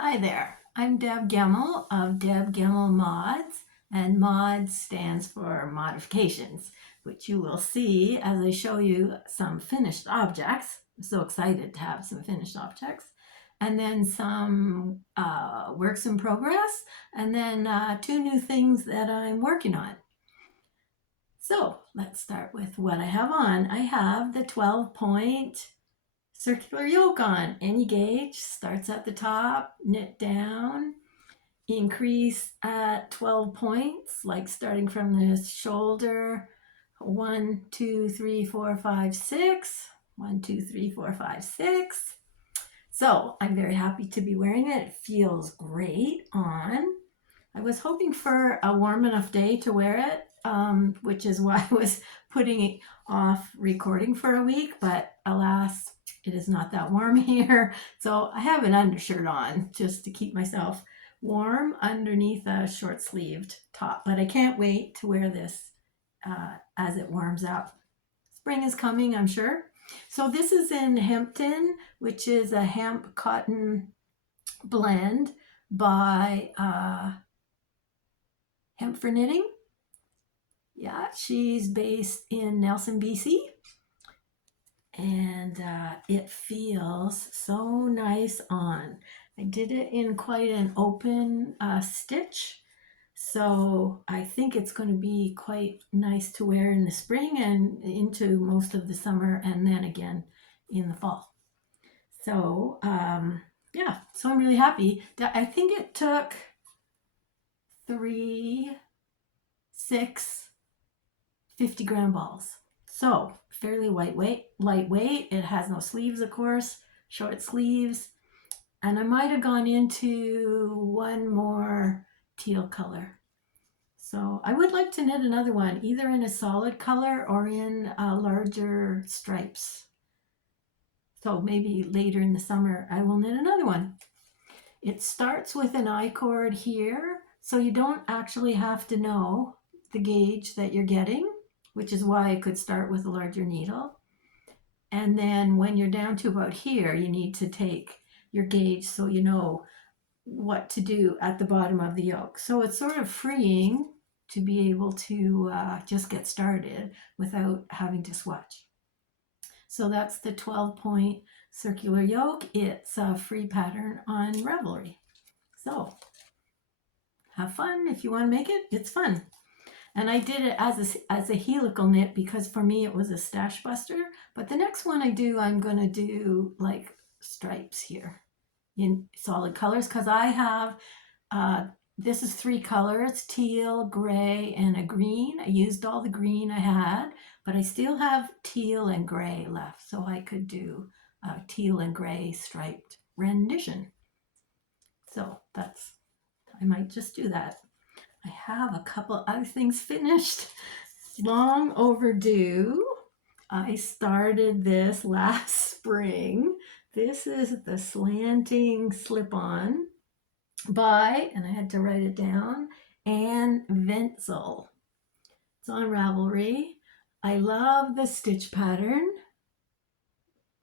Hi there, I'm Deb Gemmel of Deb Gemmel Mods, and Mods stands for modifications, which you will see as I show you some finished objects. I'm so excited to have some finished objects. And then some works in progress, and then two new things that I'm working on. So let's start with what I have on. I have the 12-point circular yoke on. Any gauge starts at the top, knit down, increase at 12 points, like starting from the shoulder. 1, 2, 3, 4, 5, 6. 1, 2, 3, 4, 5, 6. So I'm very happy to be wearing it. It feels great on. I was hoping for a warm enough day to wear it, which is why I was putting it off recording for a week, but alas, it is not that warm here. So I have an undershirt on just to keep myself warm underneath a short sleeved top, but I can't wait to wear this as it warms up. Spring is coming, I'm sure. So this is in Hempton, which is a hemp cotton blend by Hemp for Knitting. Yeah, she's based in Nelson, BC. And it feels so nice on. I did it in quite an open stitch. So I think it's going to be quite nice to wear in the spring and into most of the summer and then again in the fall. So yeah, so I'm really happy. I think it took 3, 6, 50-gram balls. So fairly lightweight. It has no sleeves, of course, short sleeves. And I might have gone into one more teal color. So I would like to knit another one, either in a solid color or in larger stripes. So maybe later in the summer, I will knit another one. It starts with an I-cord here, so you don't actually have to know the gauge that you're getting, which is why I could start with a larger needle. And then when you're down to about here, you need to take your gauge so you know what to do at the bottom of the yoke. So it's sort of freeing to be able to just get started without having to swatch. So that's the 12-point circular yoke. It's a free pattern on Ravelry. So have fun if you want to make it. It's fun. And I did it as a helical knit because for me it was a stash buster. But the next one I do, I'm going to do like stripes here in solid colors because I have, this is 3 colors, teal, gray, and a green. I used all the green I had, but I still have teal and gray left. So I could do a teal and gray striped rendition. So I might just do that. I have a couple other things finished, long overdue. I started this last spring. This is the Slanting Slip-On by, and I had to write it down, Anne Wenzel. It's on Ravelry. I love the stitch pattern.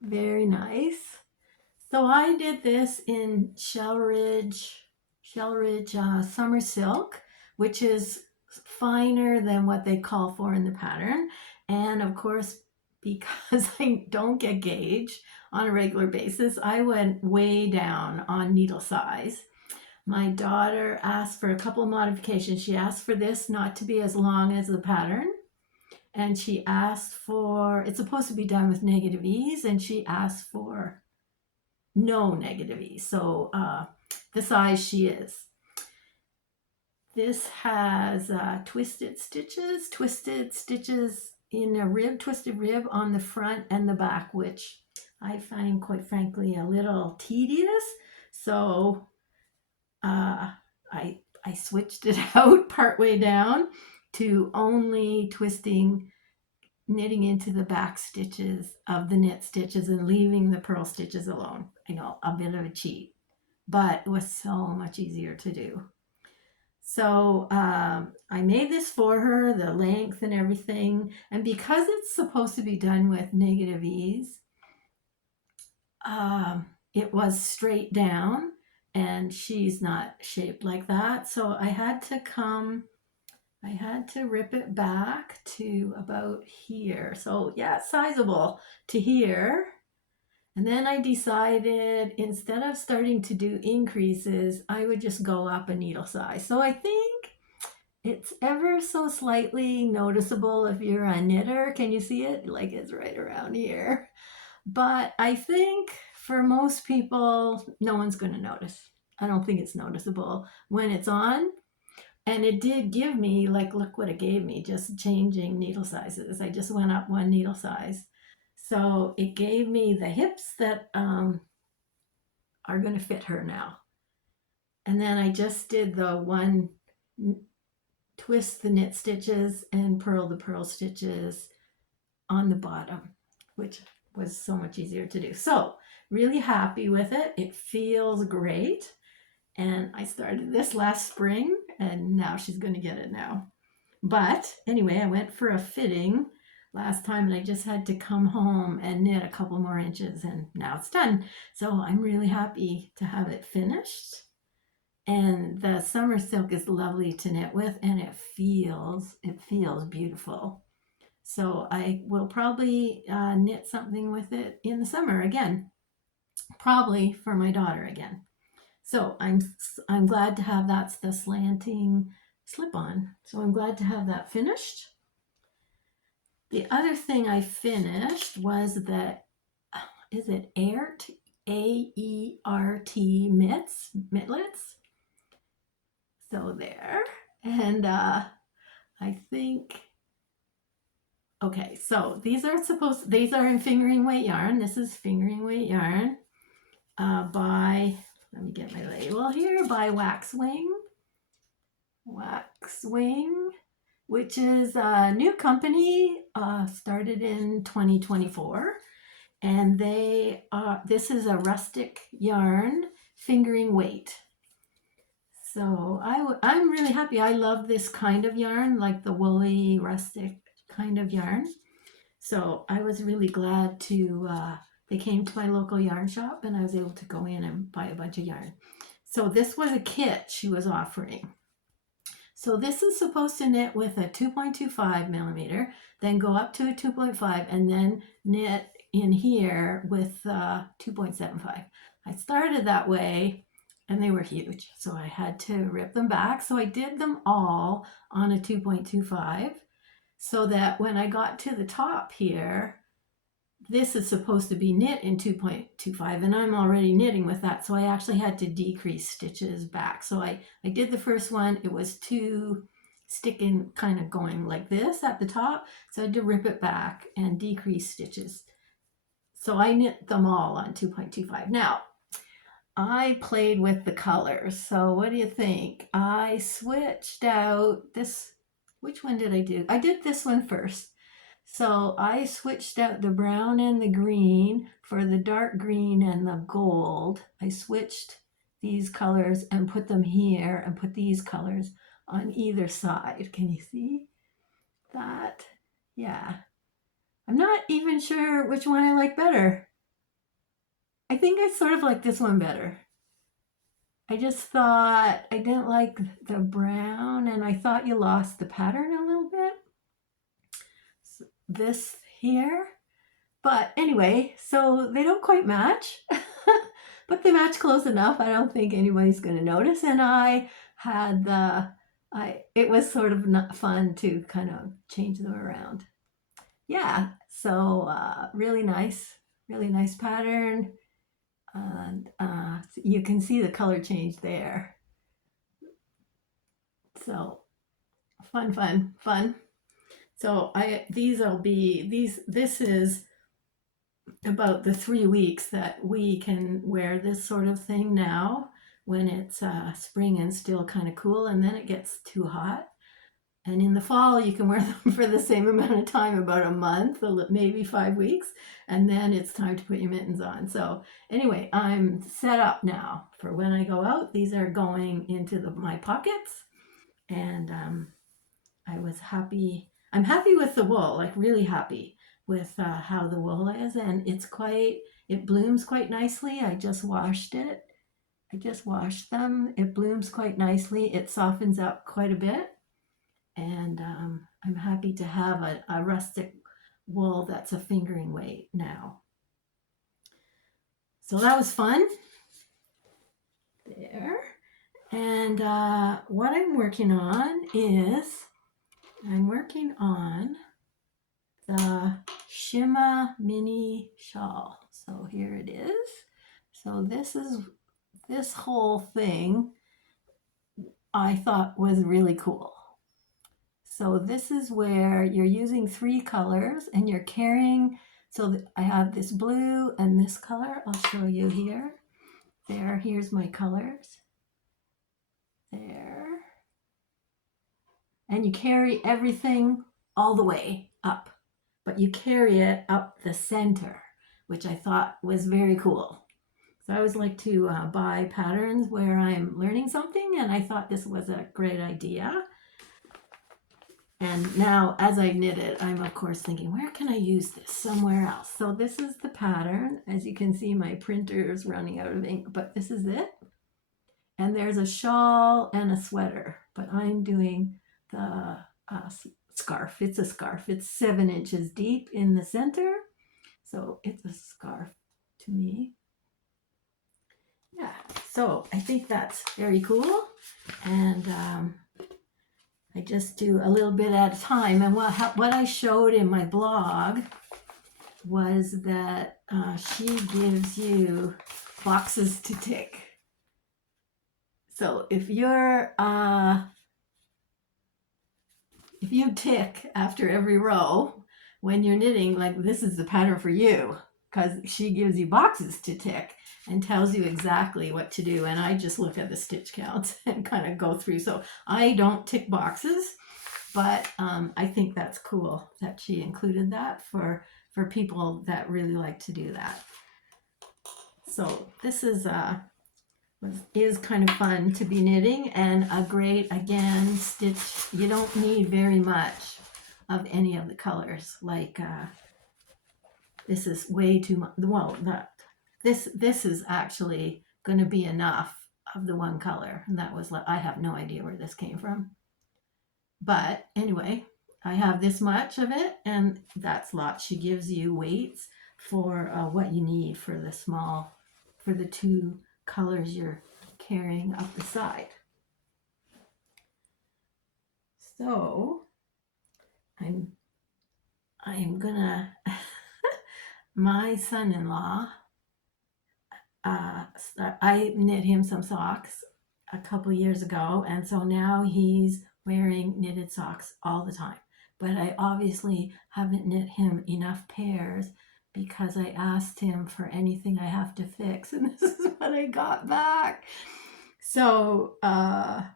Very nice. So I did this in Shellridge Summer Silk, which is finer than what they call for in the pattern. And of course, because I don't get gauge on a regular basis, I went way down on needle size. My daughter asked for a couple of modifications. She asked for this not to be as long as the pattern. And she asked for, it's supposed to be done with negative ease, and she asked for no negative ease. So the size she is. This has twisted stitches in a twisted rib on the front and the back, which I find, quite frankly, a little tedious. So I switched it out partway down to only knitting into the back stitches of the knit stitches and leaving the purl stitches alone. I know, a bit of a cheat, but it was so much easier to do. So I made this for her, the length and everything. And because it's supposed to be done with negative ease, it was straight down. and she's not shaped like that. So I had to rip it back to about here. So yeah, it's sizable to here. And then I decided instead of starting to do increases, I would just go up a needle size. So I think it's ever so slightly noticeable if you're a knitter. Can you see it? Like it's right around here. But I think for most people, no one's going to notice. I don't think it's noticeable when it's on. And it did give me, like, look what it gave me, just changing needle sizes. I just went up one needle size. So it gave me the hips that are going to fit her now. And then I just did the one twist the knit stitches and purl the purl stitches on the bottom, which was so much easier to do. So really happy with it. It feels great. And I started this last spring and now she's going to get it now. But anyway, I went for a fitting last time and I just had to come home and knit a couple more inches and now it's done. So I'm really happy to have it finished. And the summer silk is lovely to knit with and it feels beautiful. So I will probably knit something with it in the summer again, probably for my daughter again. So I'm glad to have that's the slanting slip-on. So I'm glad to have that finished. The other thing I finished was that, is it Aert, A-E-R-T mittlets? So there. And I think, okay, so these are in fingering weight yarn. This is fingering weight yarn by, let me get my label here, by Waxwing. Waxwing, which is a new company, started in 2024. And this is a rustic yarn, fingering weight. So I'm really happy. I love this kind of yarn, like the woolly rustic kind of yarn. So I was really glad they came to my local yarn shop and I was able to go in and buy a bunch of yarn. So this was a kit she was offering. So this is supposed to knit with a 2.25 millimeter, then go up to a 2.5 and then knit in here with 2.75. I started that way and they were huge. So I had to rip them back. So I did them all on a 2.25 so that when I got to the top here, this is supposed to be knit in 2.25 and I'm already knitting with that. So I actually had to decrease stitches back. So I did the first one. It was too sticking, kind of going like this at the top. So I had to rip it back and decrease stitches. So I knit them all on 2.25. Now, I played with the colors. So what do you think? I switched out this. Which one did I do? I did this one first. So I switched out the brown and the green for the dark green and the gold. I switched these colors and put them here and put these colors on either side. Can you see that? Yeah. I'm not even sure which one I like better. I think I sort of like this one better. I just thought I didn't like the brown and I thought you lost the pattern a little bit. So this here. But anyway, so they don't quite match, but they match close enough. I don't think anybody's going to notice. And I had it was sort of fun to kind of change them around. Yeah, so really nice pattern. And you can see the color change there. So fun. So this is about the 3 weeks that we can wear this sort of thing now when it's spring and still kind of cool, and then it gets too hot. And in the fall, you can wear them for the same amount of time, about a month, maybe 5 weeks, and then it's time to put your mittens on. So anyway, I'm set up now for when I go out. These are going into my pockets, and I was happy. I'm happy with the wool, like really happy with how the wool is, and it blooms quite nicely. I just washed it I just washed them. It blooms quite nicely. It softens up quite a bit. And I'm happy to have a rustic wool that's a fingering weight now. So that was fun. There. And what I'm working on is I'm working on the Shima Mini Shawl. So here it is. So this whole thing I thought was really cool. So this is where you're using 3 colors and you're carrying, so I have this blue and this color. I'll show you here. There, here's my colors. There. And you carry everything all the way up, but you carry it up the center, which I thought was very cool. So I always like to buy patterns where I'm learning something, and I thought this was a great idea. And now as I knit it, I'm of course thinking, where can I use this somewhere else? So this is the pattern. As you can see, my printer is running out of ink, but this is it. And there's a shawl and a sweater, but I'm doing the scarf. It's a scarf. It's 7 inches deep in the center. So it's a scarf to me. Yeah, so I think that's very cool. And I just do a little bit at a time. And what I showed in my blog was that she gives you boxes to tick. So if you tick after every row when you're knitting, like this is the pattern for you, because she gives you boxes to tick and tells you exactly what to do. And I just look at the stitch counts and kind of go through. So I don't tick boxes, but I think that's cool that she included that for people that really like to do that. So this is kind of fun to be knitting, and a great, again, stitch. You don't need very much of any of the colors. Like this is way too much. Well, this is actually going to be enough of the one color, and that was, I have no idea where this came from. But anyway, I have this much of it, and that's lots. She gives you weights for what you need for the 2 colors you're carrying up the side. So I'm gonna my son-in-law, I knit him some socks a couple years ago, and so now he's wearing knitted socks all the time. But I obviously haven't knit him enough pairs because I asked him for anything I have to fix, and this is what I got back. So I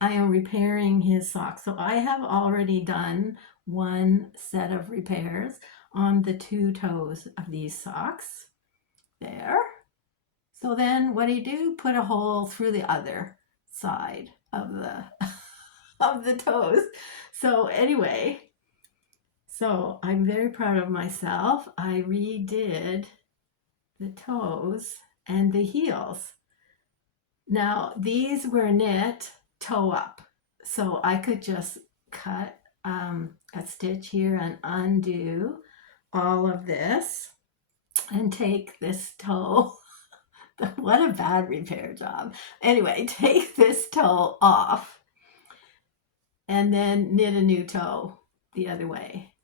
am repairing his socks. So I have already done one set of repairs on the 2 toes of these socks. There. So then what do? Put a hole through the other side of the of the toes. So anyway, so I'm very proud of myself. I redid the toes and the heels. Now these were knit toe up, so I could just cut a stitch here and undo all of this and take this toe. What a bad repair job. Anyway, take this toe off and then knit a new toe the other way.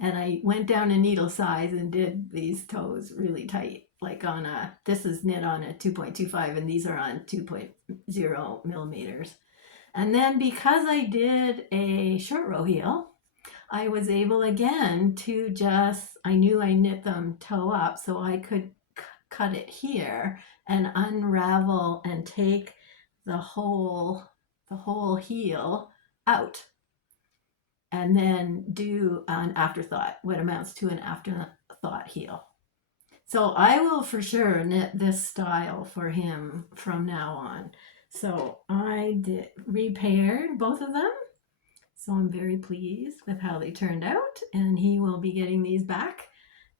And I went down a needle size and did these toes really tight, like this is knit on a 2.25 and these are on 2.0 millimeters. And then because I did a short row heel, I was able again to I knew I knit them toe up, so I could cut it here and unravel and take the whole heel out, and then do an afterthought, what amounts to an afterthought heel. So I will for sure knit this style for him from now on. So I repaired both of them. So I'm very pleased with how they turned out, and he will be getting these back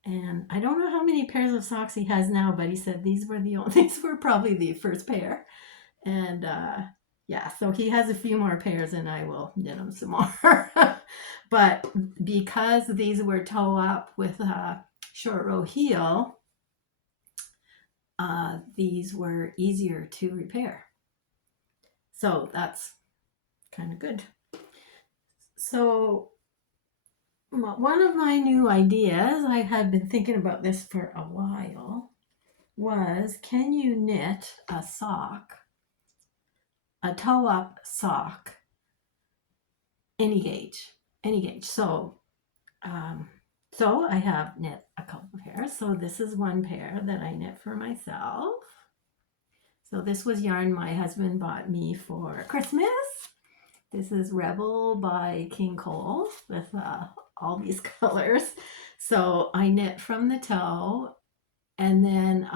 And I don't know how many pairs of socks he has now, but he said these were these were probably the first pair. And yeah, so he has a few more pairs and I will knit them some more. But because these were toe up with a short row heel, these were easier to repair. So that's kind of good. So one of my new ideas, I had been thinking about this for a while, was can you knit a sock, a toe up sock, any gauge, any gauge. So I have knit a couple pairs. So this is one pair that I knit for myself. So this was yarn my husband bought me for Christmas. This is Rebel by King Cole with all these colors. So I knit from the toe, and then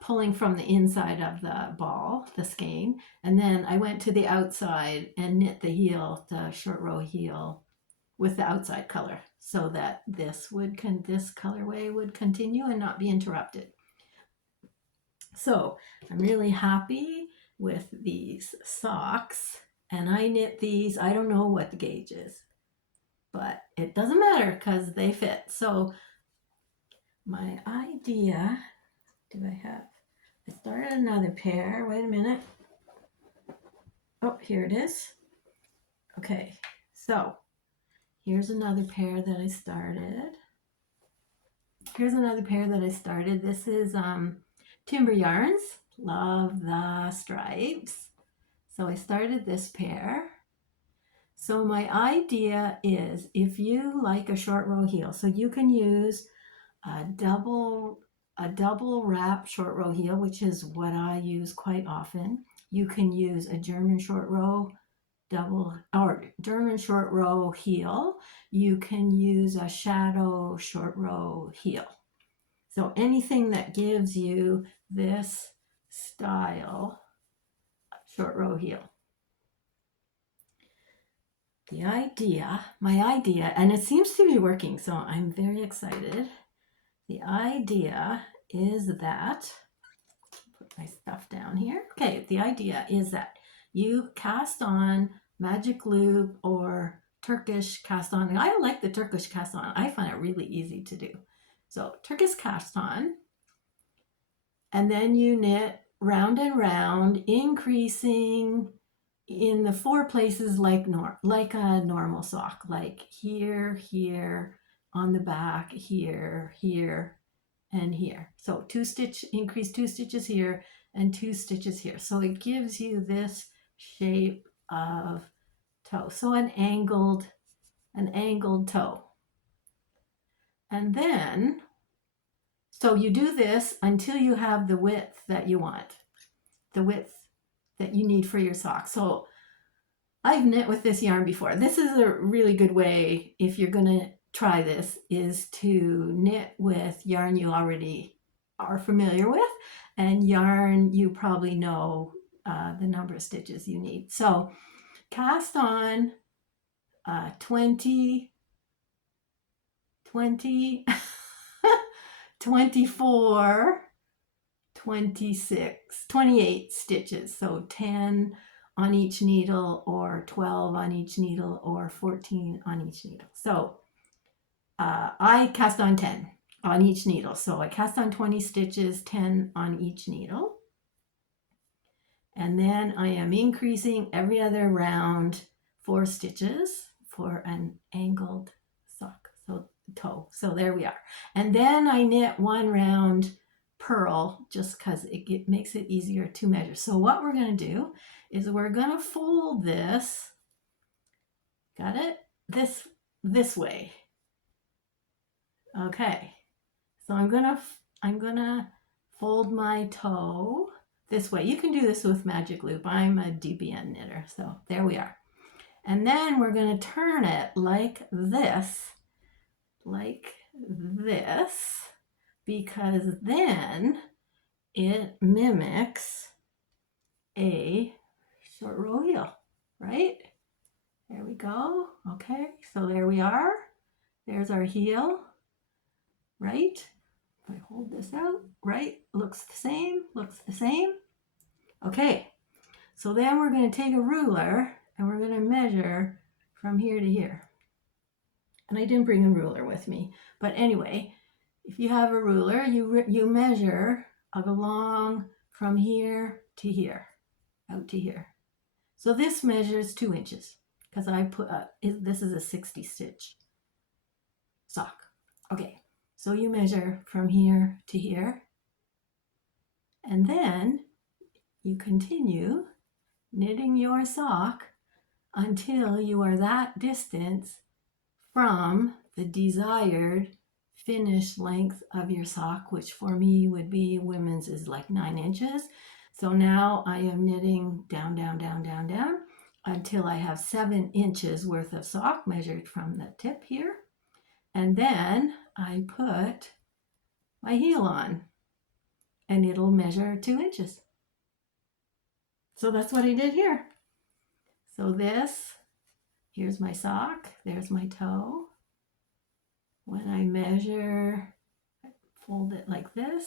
pulling from the inside of the ball, the skein, and then I went to the outside and knit the heel, the short row heel, with the outside color, so that this colorway would continue and not be interrupted. So I'm really happy with these socks, and I knit these. I don't know what the gauge is, but it doesn't matter because they fit. So my idea, I started another pair. Wait a minute. Oh, here it is. Okay, so here's another pair that I started. This is Timber Yarns. Love the stripes. So I started this pair. So my idea is, if you like a short row heel, so you can use a double wrap short row heel, which is what I use quite often. You can use a German short row German short row heel. You can use a shadow short row heel. So anything that gives you this style short row heel. My idea, and it seems to be working, so I'm very excited. The idea is that, put my stuff down here. Okay, the idea is that you cast on magic loop or Turkish cast on. I like the Turkish cast on. I find it really easy to do. So Turkish cast on, and then you knit round and round, increasing in the 4 places like a normal sock, like here, here, on the back, here, here, and here. So increase 2 stitches here and 2 stitches here. So it gives you this shape of toe. So an angled toe. And then, so you do this until you have the width that you want, the width that you need for your sock. So I've knit with this yarn before. This is a really good way, if you're going to try this, is to knit with yarn you already are familiar with and yarn you probably know the number of stitches you need. So cast on 20, 24, 26, 28 stitches. So 10 on each needle, or 12 on each needle, or 14 on each needle. So I cast on 10 on each needle. So I cast on 20 stitches, 10 on each needle. And then I am increasing every other round 4 stitches for an angled sock, so toe. So there we are. And then I knit 1 round purl, just because it makes it easier to measure. So what we're going to do is we're going to fold this, got it, this way. Okay, so I'm gonna fold my toe this way. You can do this with magic loop. I'm a DPN knitter, so there we are. And then we're going to turn it like this, because then it mimics a short row heel, right? There we go. Okay, so there we are. There's our heel. right? If I hold this out, right? Looks the same, looks the same. Okay, so then we're going to take a ruler and we're going to measure from here to here. And I didn't bring a ruler with me, but anyway, if you have a ruler, you measure along from here to here, out to here. So this measures 2 inches because I put this is a 60 stitch sock. Okay, so you measure from here to here, and then you continue knitting your sock until you are that distance from the desired finished length of your sock, which for me would be women's is like 9 inches. So now I am knitting down, down, down, down, down until I have 7 inches worth of sock measured from the tip here. And then I put my heel on and it'll measure 2 inches. So that's what I did here. So here's my sock, there's my toe. When I measure, fold it like this.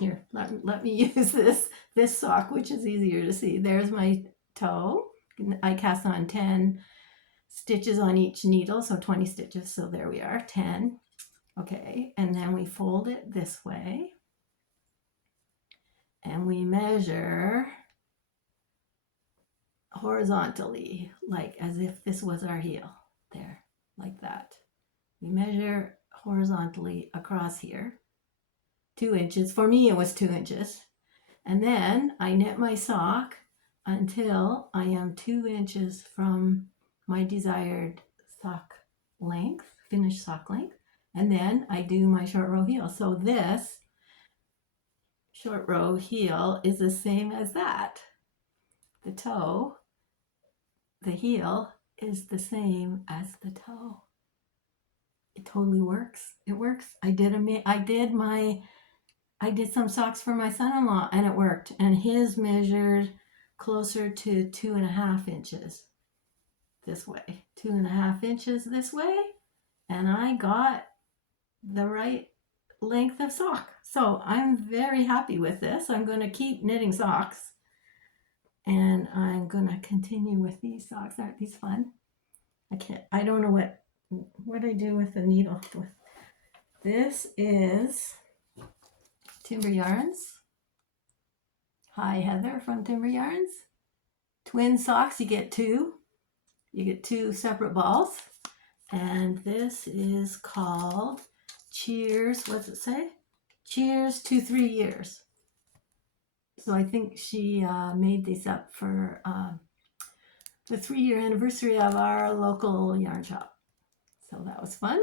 Here, let me use this sock, which is easier to see. There's my toe. I cast on 10 stitches on each needle, so 20 stitches. So there we are, 10. Okay, and then we fold it this way. And we measure horizontally, like as if this was our heel. There, like that. We measure horizontally across here. 2 inches. For me, it was 2 inches. And then I knit my sock until I am 2 inches from my desired sock length, finished sock length. And then I do my short row heel. So this short row heel is the same as that. The toe, the heel is the same as the toe. It totally works. It works. I did some socks for my son-in-law and it worked. And his measured closer to 2.5 inches this way, 2.5 inches this way. And I got the right length of sock. So I'm very happy with this. I'm going to keep knitting socks and I'm going to continue with these socks. Aren't these fun? I don't know what I do with the needle. This is Timber Yarns. Hi, Heather from Timber Yarns. Twin socks, you get 2. You get 2 separate balls. And this is called Cheers, what's it say? Cheers to 3 years. So I think she made these up for the 3-year anniversary of our local yarn shop. So that was fun.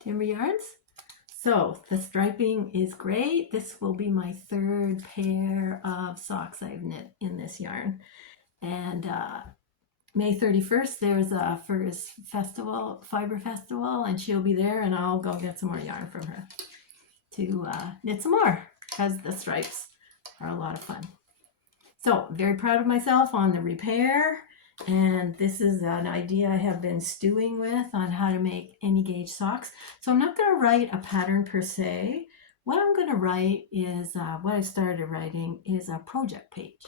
Timber Yarns. So the striping is great. This will be my 3rd pair of socks I've knit in this yarn. And May 31st, there's a Fergus Festival, Fiber Festival, and she'll be there and I'll go get some more yarn from her to knit some more because the stripes are a lot of fun. So very proud of myself on the repair. And this is an idea I have been stewing with on how to make any gauge socks. So I'm not going to write a pattern per se. What I'm going to write is, what I started writing is a project page.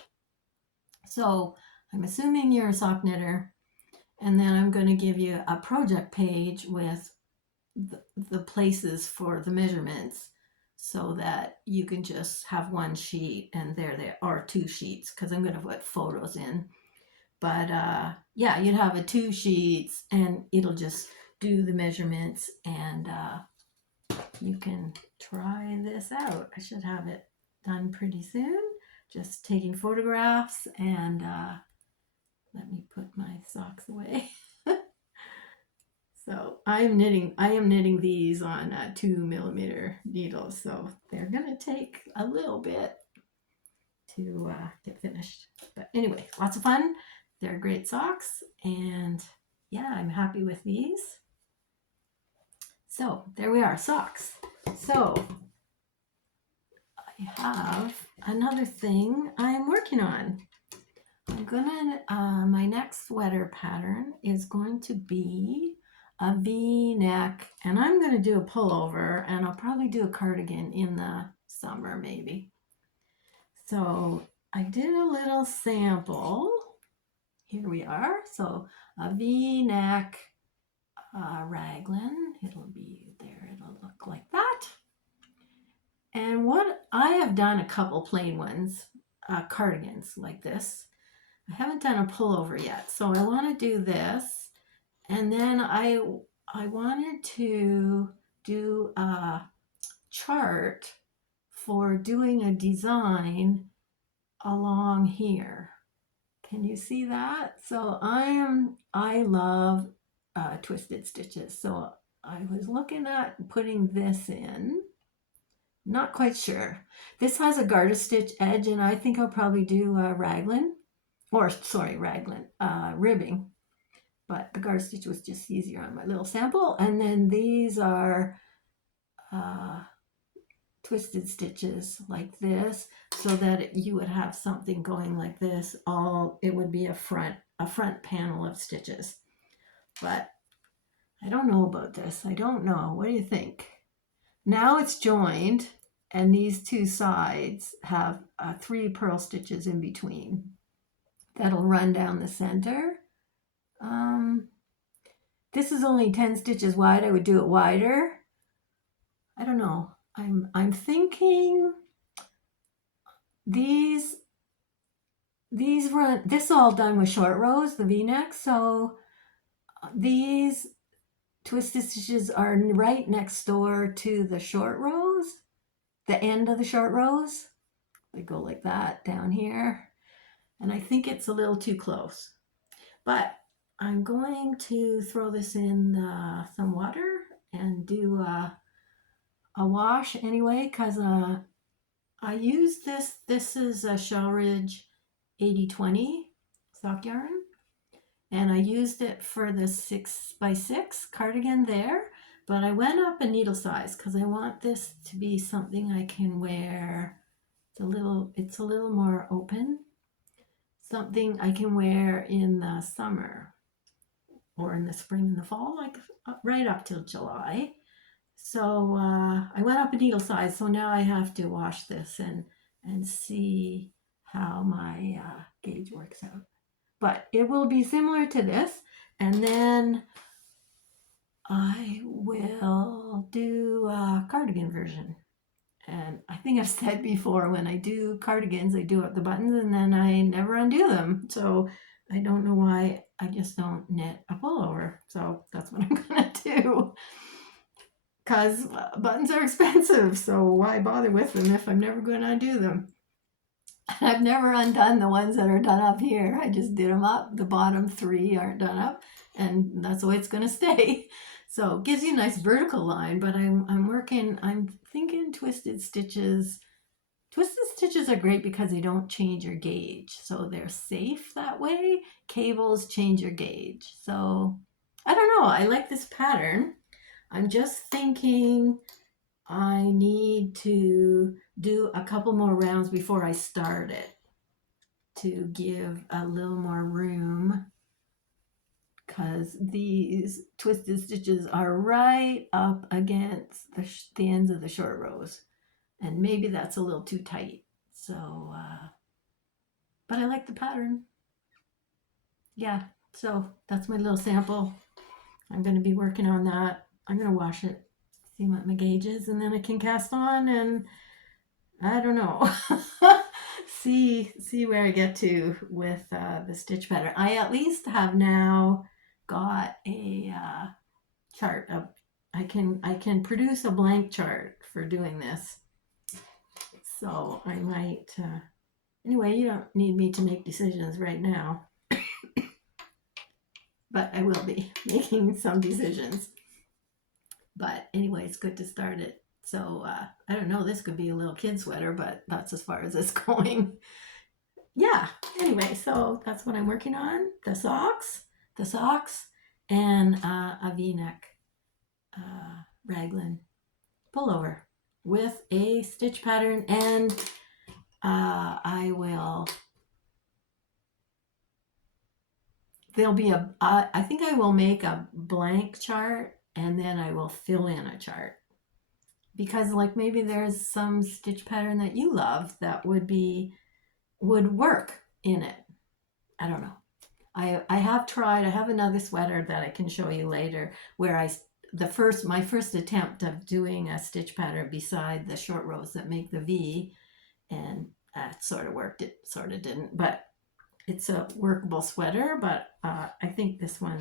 So I'm assuming you're a sock knitter, and then I'm going to give you a project page with the places for the measurements so that you can just have one sheet and there are 2 sheets because I'm going to put photos in. But yeah, you'd have 2 sheets and it'll just do the measurements and you can try this out. I should have it done pretty soon. Just taking photographs and let me put my socks away. So I am knitting these on 2mm needles. So they're gonna take a little bit to get finished. But anyway, lots of fun. They're great socks, and yeah, I'm happy with these. So there we are, socks. So I have another thing I'm working on. I'm gonna, my next sweater pattern is going to be a V-neck, and I'm going to do a pullover, and I'll probably do a cardigan in the summer maybe. So I did a little sample. Here we are. So a V-neck raglan. It'll be there. It'll look like that. And what I have done a couple plain ones, cardigans like this. I haven't done a pullover yet. So I want to do this. And then I wanted to do a chart for doing a design along here. Can you see that? So I love twisted stitches. So I was looking at putting this in. Not quite sure. This has a garter stitch edge, and I think I'll probably do raglan, ribbing. But the garter stitch was just easier on my little sample. And then these are twisted stitches like this, so that you would have something going like this. It would be a front panel of stitches. But I don't know about this. I don't know. What do you think? Now it's joined, and these two sides have 3 purl stitches in between that'll run down the center. This is only 10 stitches wide. I would do it wider. I don't know. I'm thinking these run, this all done with short rows, the V-neck. So these twisted stitches are right next door to the short rows, the end of the short rows. They go like that down here. And I think it's a little too close. But I'm going to throw this in some water and do a wash anyway, because I use this. This is a Shellridge 80/20 sock yarn, and I used it for the 6x6 cardigan there, but I went up a needle size because I want this to be something I can wear. It's a little more open, something I can wear in the summer or in the spring and the fall, like right up till July. So I went up a needle size, so now I have to wash this and see how my gauge works out. But it will be similar to this, and then I will do a cardigan version. And I think I've said before, when I do cardigans, I do up the buttons and then I never undo them. So I don't know why I just don't knit a pullover. So that's what I'm going to do. Because buttons are expensive, so why bother with them if I'm never going to undo them? I've never undone the ones that are done up here. I just did them up. The bottom 3 aren't done up, and that's the way it's going to stay. So it gives you a nice vertical line, but I'm thinking twisted stitches. Twisted stitches are great because they don't change your gauge, so they're safe that way. Cables change your gauge. So I don't know. I like this pattern. I'm just thinking I need to do a couple more rounds before I start it to give a little more room, because these twisted stitches are right up against the ends of the short rows, and maybe that's a little too tight. So, but I like the pattern. Yeah, so that's my little sample. I'm going to be working on that. I'm going to wash it, see what my gauge is, and then I can cast on, and I don't know. see where I get to with the stitch pattern. I at least have now got a chart of, I can produce a blank chart for doing this. So I might anyway, you don't need me to make decisions right now. But I will be making some decisions. But anyway, it's good to start it. So I don't know, this could be a little kid sweater, but that's as far as it's going. Yeah, anyway, so that's what I'm working on. The socks, and a V-neck raglan pullover with a stitch pattern, and there'll be I think I will make a blank chart and then I will fill in a chart. Because like maybe there's some stitch pattern that you love that would work in it. I don't know. I have tried. I have another sweater that I can show you later where my first attempt of doing a stitch pattern beside the short rows that make the V, and that sort of worked. It sort of didn't, but it's a workable sweater. But I think this one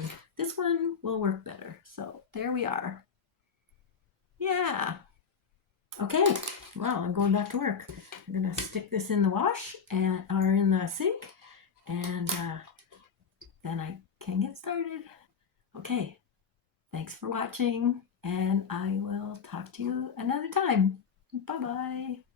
will work better. So there we are. Yeah. Okay. Well, I'm going back to work. I'm gonna stick this in the wash or in the sink, and then I can get started. Okay. Thanks for watching, and I will talk to you another time. Bye bye.